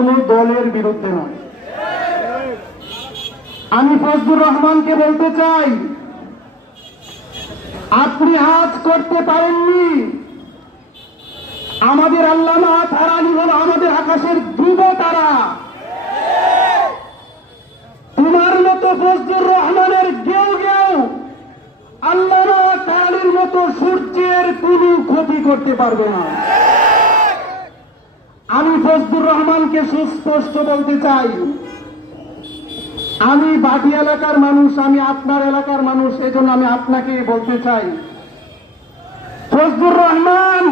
কোনো দলের বিরুদ্ধে নয়। আমি ফজলুর রহমানকে বলতে চাই, আপনি হাজ করতে পারেননি। আমাদের আল্লামা তারানি হল আমাদের আকাশের ধ্রুব তারা। তোমার মতো ফজলুর রহমানের গেউ গেউ আল্লামা তারানির মতো সূর্যের কোনো ক্ষতি করতে পারবে না। আমি ফজলুর রহমানকে সুস্পষ্ট বলতে চাই, আমি বাটি এলাকার মানুষ, আমি আপনার এলাকার মানুষ, এজন্য আমি আপনাকে বলতে চাই, ফজলুর রহমান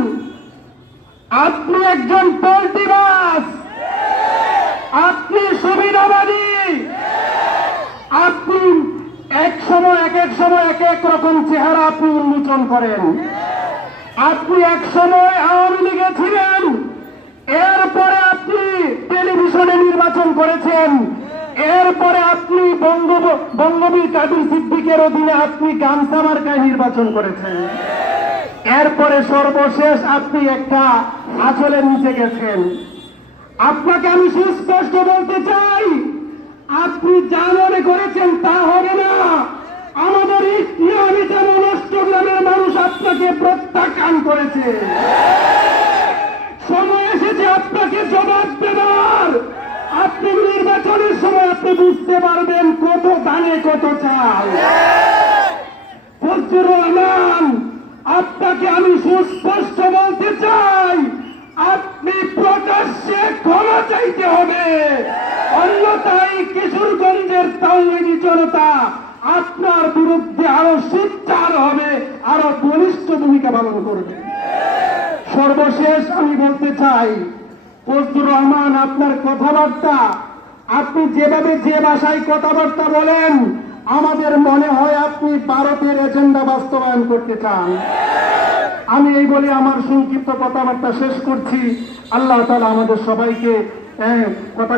আপনি একজন পল্টিবাজ, আপনি সুবিধাবাদী, আপনি এক সময় এক এক রকম চেহারা আপনি উন্মোচন করেন। আপনি এক সময় আওয়ামী লীগে ছিলেন, এরপরে আপনি টেলিভিশনে নির্বাচন করেছেন, এরপরে আপনি বঙ্গবীর কাদের সিদ্দিকের অধীনে আপনি গামছা মার্কায় নির্বাচন করেছেন, এরপরে সর্বশেষ আপনি একটা আঁচলের নিচে গেছেন। আপনাকে আমি সুস্পষ্ট বলতে চাই, আপনি যা মনে করেছেন তা হবে না। আমাদের ইসলামী যেমন অষ্টগ্রামের মানুষ আপনাকে প্রত্যাখ্যান করেছে, সময় এসেছে আপনাকে জবাব দেবার। আপনি নির্বাচনের সময় আপনি বুঝতে পারবেন কত দানে কত চাল। ফজলুর রহমান আপনাকে আমি সুস্পষ্ট বলতে চাই, আপনি প্রকাশ্যে ক্ষমা চাইতে হবে, অন্যথায় কিশোরগঞ্জের তাওহিদি জনতা আপনার বিরুদ্ধে আরো সোচ্চার হবে, আরো বলিষ্ঠ ভূমিকা পালন করবে। সর্বশেষ আমি বলতে চাই, ফজলুর রহমান আপনার কথাবার্তা, আপনি যেভাবে যে ভাষায় কথাবার্তা বলেন, আমাদের মনে হয় আপনি ভারতের এজেন্ডা বাস্তবায়ন করতে চান। আমি এই বলে আমার সংক্ষিপ্ত কথাবার্তা শেষ করছি। আল্লাহ তাআলা আমাদের সবাইকে কথা